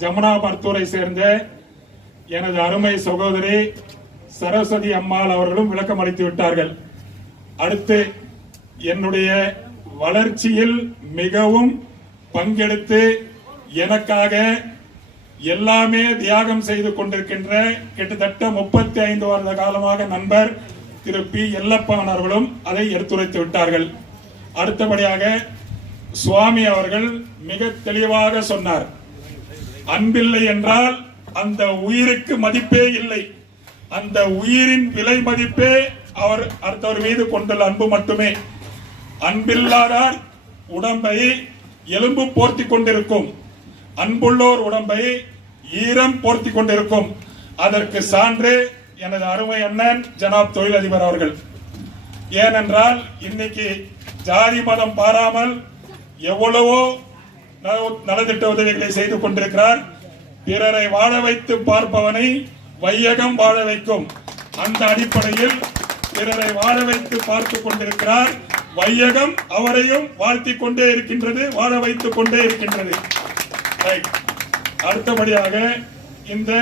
ஜமுனாபர்த்தூரை சேர்ந்த எனது அருமை சகோதரி சரஸ்வதி அம்மாள் அவர்களும் விளக்கம் அளித்து விட்டார்கள். அடுத்து என்னுடைய வளர்ச்சியில் மிகவும் பங்கெடுத்து எனக்காக எல்லாமே தியாகம் செய்து கொண்டிருக்கின்ற கிட்டத்தட்ட 35 வருட காலமாக நண்பர் திரு பி எல்லப்பன் அவர்களும் அதை எடுத்துரைத்து விட்டார்கள். அடுத்தபடியாக சுவாமி அவர்கள் மிக தெளிவாக சொன்னார், அன்பில்லை என்றால் அந்த உயிருக்கு மதிப்பே இல்லை, அந்த உயிரின் விலை மதிப்பே அவர் அடுத்தவர் மீது கொண்டுள்ள அன்பு மட்டுமே. அன்பில்லாதார் உடம்பை எலும்பு போர்த்தி கொண்டிருக்கும், அன்புள்ளோர் உடம்பை ஈரம் போர்த்தி கொண்டிருக்கும். அதற்கு சான்று எனது அருமை அண்ணன் ஜனாப் தொழிலதிபர் அவர்கள். ஏனென்றால் இன்னைக்கு ஜாதி மதம் பாராமல் எவ்வளவோ நலத்திட்ட உதவிகளை செய்து கொண்டிருக்கிறார். பிறரை வாழ வைத்து பார்ப்பவனை வையகம் வாழ வைக்கும். அந்த அடிப்படையில் பிறரை வாழ வைத்து பார்த்து கொண்டிருக்கிறார். வையகம் அவரையும் வாழ்த்தி கொண்டே இருக்கின்றது, வாழ வைத்துக் கொண்டே இருக்கின்றது. அடுத்தபடியாக இந்த